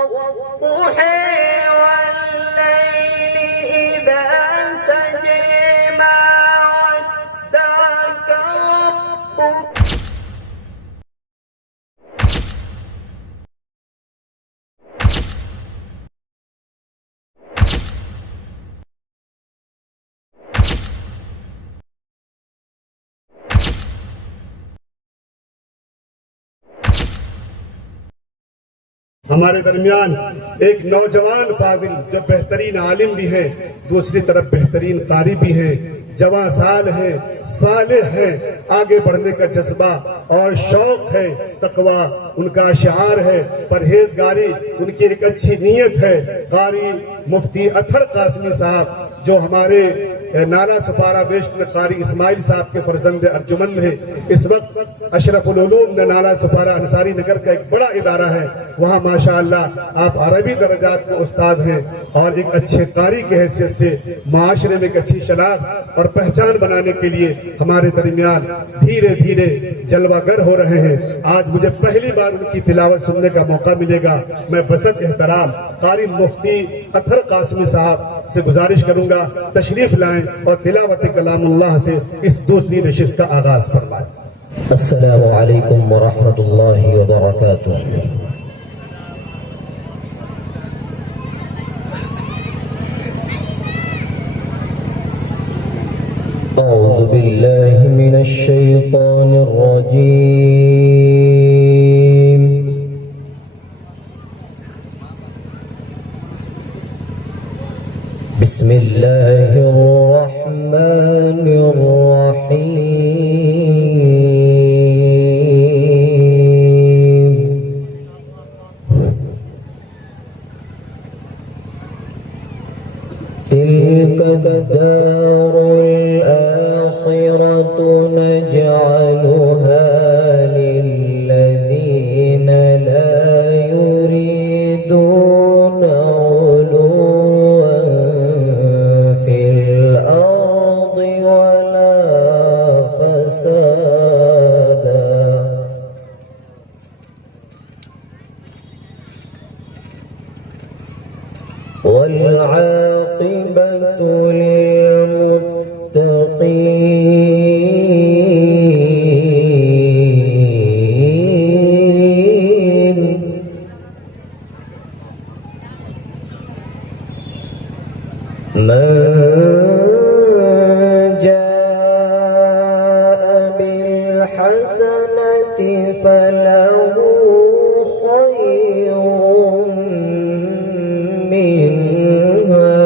والضحى والليل إذا سجى ما ودعك ربك. हमारे दरमियान एक नौजवान फाजिल जो बेहतरीन आलिम भी है, दूसरी तरफ बेहतरीन कारी भी है, जवां साल है, सालिह है, आगे बढ़ने का जज्बा और शौक है, तकवा उनका शिआर है, परहेजगारी उनकी एक अच्छी नीयत है। कारी मुफ्ती अतहर कासमी साहब जो हमारे नाला सुपारा वेस्ट में कारी इस्माइल साहब के फर्जंद अर्जुमन है, इस वक्त अशरफुल उलूम में नाला सुपारा अंसारी नगर का एक बड़ा इदारा है, वहाँ माशाअल्लाह आप अरबी दर्जात के उस्ताद हैं और एक अच्छे कारी के हैसियत से माशरे में एक अच्छी शनाख्त और पहचान बनाने के लिए हमारे दरमियान धीरे धीरे जलवागर हो रहे हैं। आज मुझे पहली बार उनकी तिलावत सुनने का मौका मिलेगा। मैं बसत एहतराम कारी मुफ्ती अतहर कासमी साहब से गुजारिश करूंगा तशरीफ लाएं और तिलावत कलामुल्लाह से इस दूसरी नशिस्त का आगाज फरमाएं। अस्सलामु अलैकुम व रहमतुल्लाहि व बरकातुहू। أعوذ بالله من الشيطان الرجيم. بسم الله الرحمن الرحيم. تلك الدار الآخرة نجعلها للذين لا يريدون علوا في الأرض ولا فسادا والعاقبة للمتقين. من جاء بالحسنة فله خير منها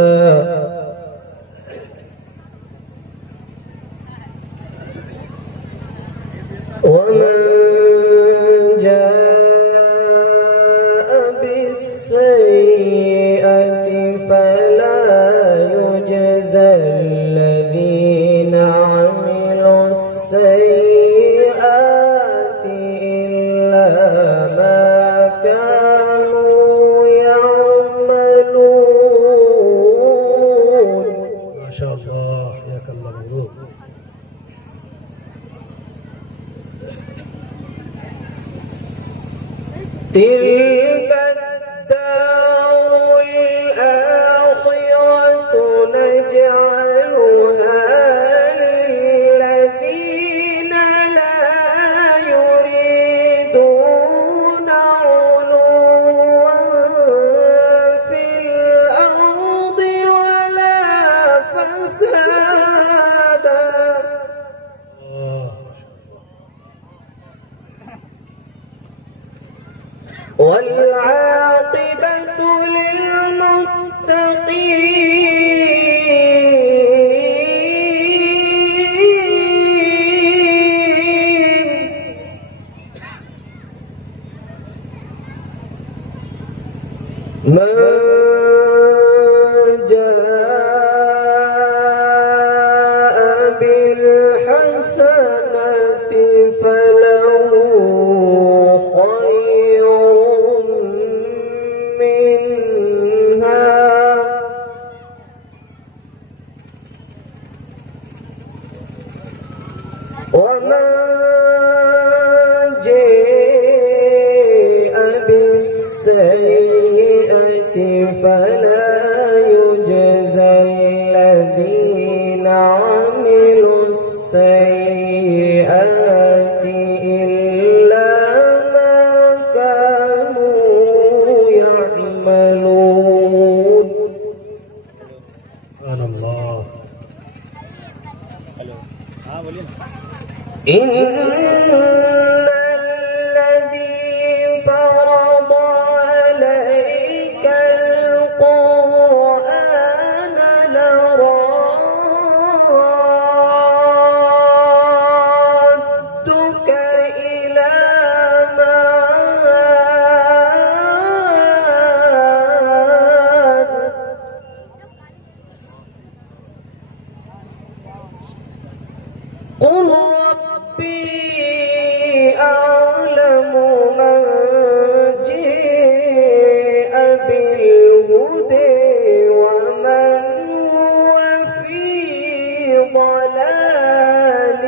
ومن جاء بالسيئة فلا يجزى الذين عملوا السيئات إلا ما كانوا يعملون. ما شاء الله حياك الله مبروك. تلك الدار الآخرة نجعلها للذين لا يريدون علوا في الأرض ولا فسادا والعاقبة للمتقين. من جاء بالحسنة فله خير منها ومن جاء بالسيئة السيئة فلا يجزى الذين عملوا السيئات إلا ما كانوا يعملون. سبحان الله. إن الذي فرض عليك القرآن لرادك إلى معاد. قل ربي أعلم من جاء بالهدى ومن هو في ضلال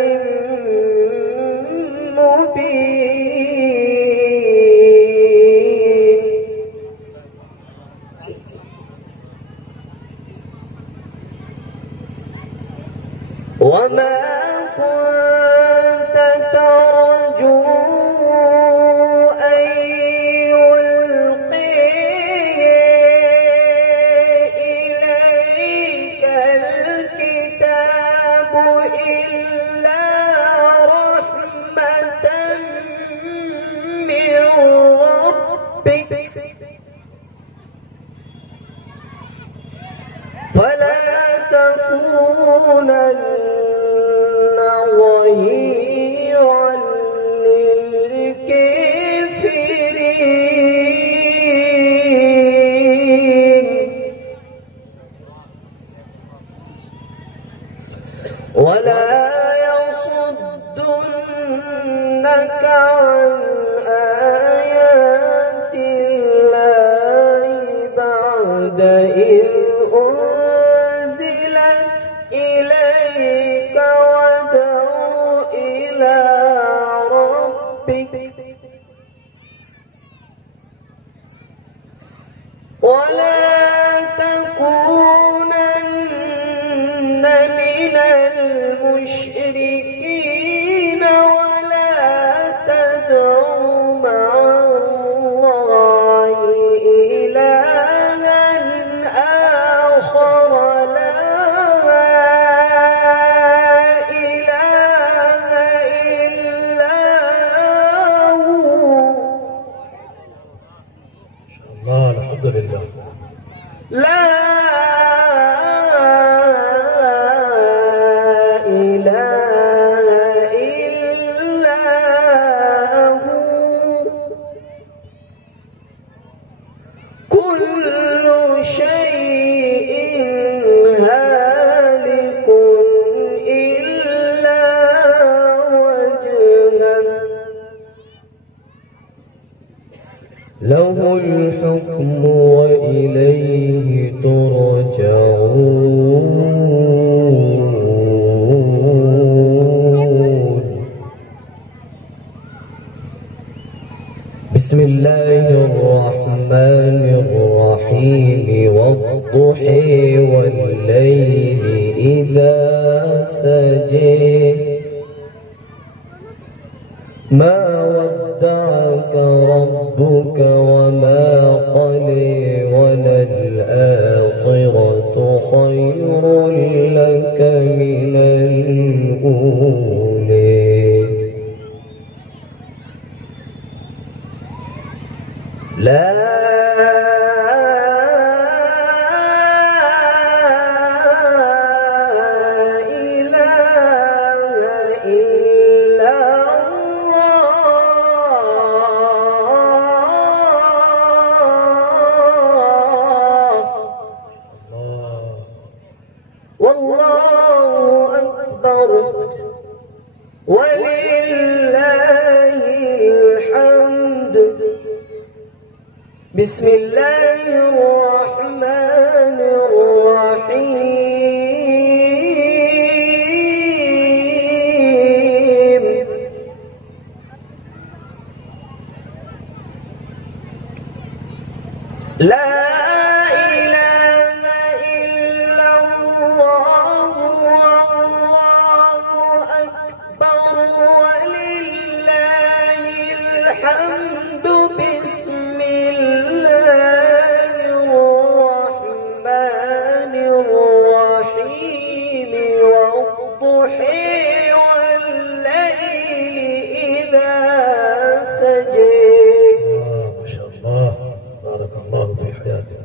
مبين. وما كنت ترجو أن يلقي إليك الكتاب إلا رحمة من ربك فلا تكونن ظهيرا للكافرين. ولا يصدنك عن آيات الله بعد إذ أنزلت إليك وادع إلى ربك ولا تكونن من المشركين ولا تدع مع الله إلها آخر لا إله إلا هو. الله الحمد لله. لا إله إلا هو. كل شيء هالك إلا وجهه له الحكم وإليه ترجعون. بسم الله الرحمن الرحيم. والضحى والليل إذا سجى ما ودعك ربك وما قلى وللآخرة خير لك من الأولى. لا إله إلا الله. والله أكبر ولله الحمد. بسم الله الرحمن الرحيم. لا إله إلا الله والله أكبر ولله الحمد بسم الله الرحمن الرحيم والضحى والليل إذا سجى. ما شاء الله، بارك الله في حياتك.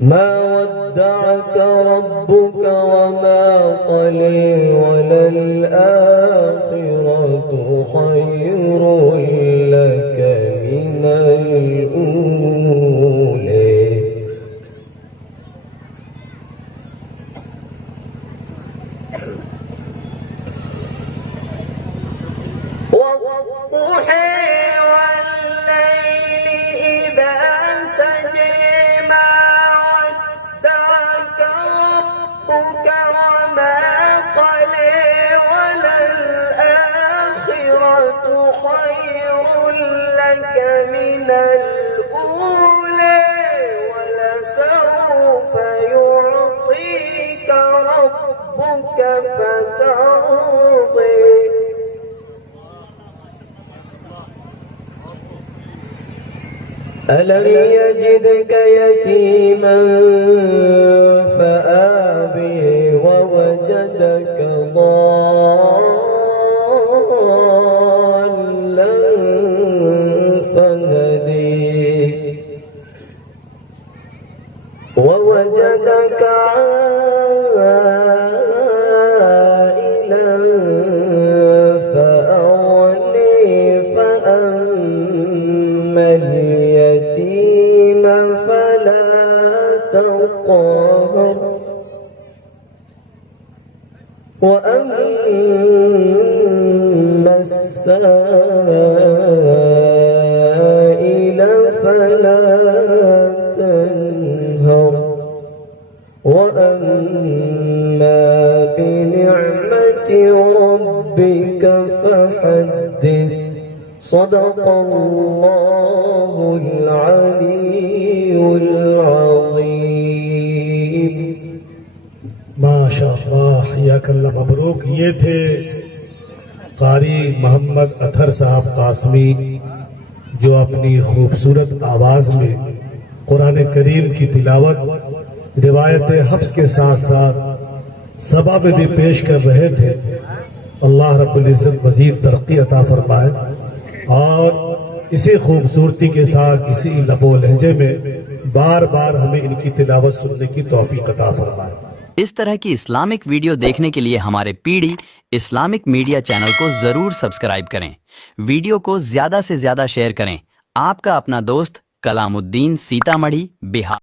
ما ودعك ربك وما قلى وللآخرة خير لك من الأولى. والضحى والليل إذا سجى ما ودعك ربك وما قلى وللآخرة خير لك من الأولى ولسوف يعطيك ربك فترضى. ألم يجدك يتيما فآوي ووجدك ضالا فهدي ووجدك عائلا فأغني فأما اليتيم فلا تقهر وأما السائل فلا تنهر وأما بنعمة ربك فحدث. صدق الله العلي العظيم. माशाअल्लाह, हयाकल्लाह, मबरूक। ये थे कारी मोहम्मद अतहर साहब कासमी, जो अपनी खूबसूरत आवाज में कुरान करीम की तिलावत रिवायत हफ्स के साथ साथ सबा में भी पेश कर रहे थे। अल्लाह रब्बुल इज्जत मजीद तरक्की अता फरमाए और इसी खूबसूरती के साथ इसी लबो लहजे में बार बार हमें इनकी तिलावत सुनने की तौफीक अता फरमाए। इस तरह की इस्लामिक वीडियो देखने के लिए हमारे पीडी इस्लामिक मीडिया चैनल को जरूर सब्सक्राइब करें। वीडियो को ज्यादा से ज्यादा शेयर करें। आपका अपना दोस्त कलामुद्दीन, सीतामढ़ी, बिहार।